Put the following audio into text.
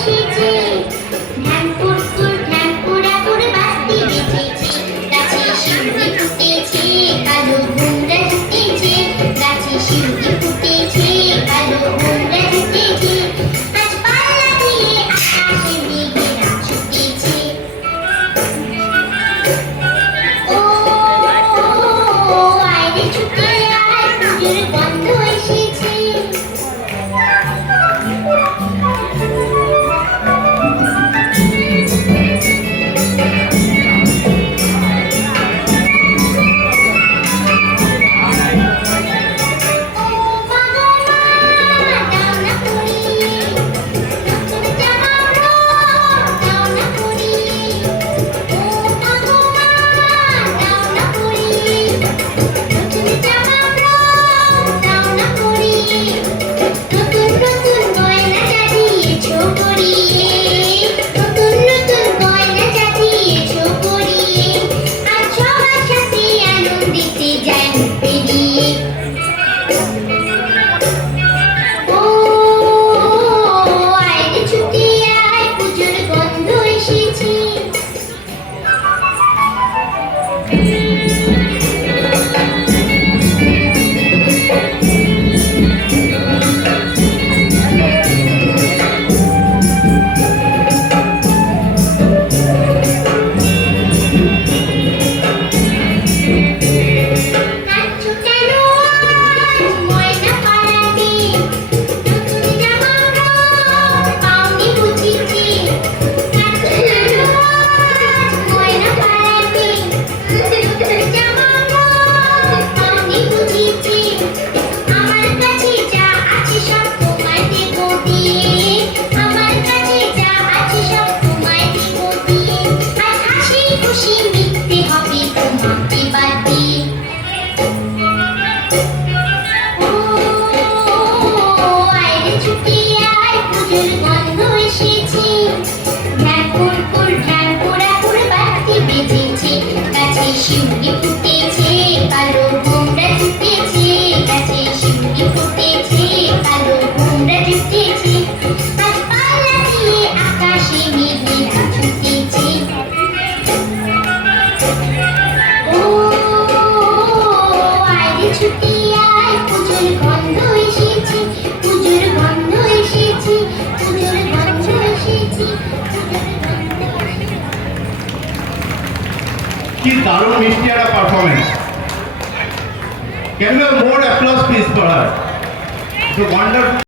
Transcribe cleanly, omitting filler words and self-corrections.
এসেছে, ঢ্যাং কুড়কুড় ঢ্যাং কুড়াকুড় বাতি বেজেছে, গাছে শিউলি ফুটেছে, কালো ভোমরা ফুটেছে, গাছে শিউলি ফুটেছে, কালো ভোমরা ফুটেছে, আজ পাল্লা দিয়ে আকাশে মেঘেরা ছুটেছে। ও আয়রে ছুটে আয়, পুজোর গন্ধ এসেছে। শিউলি ফুটেছে, কালো ভোমরা ফুটেছে, গাছে শিউলি ফুটেছে, কালো ভোমরা ফুটেছে, আজ পাল্লা দিয়ে আকাশে মেঘেরা ছুটেছে। ও আয়রে ছুটে আয়, পুজোর গন্ধ এসেছে, পুজোর গন্ধ এসেছে, পুজোর গন্ধ এসেছে, পুজোর গন্ধ এসেছে। কি দারুণ মিষ্টি একটা performance. Can we have more applause please for her? It's a wonderful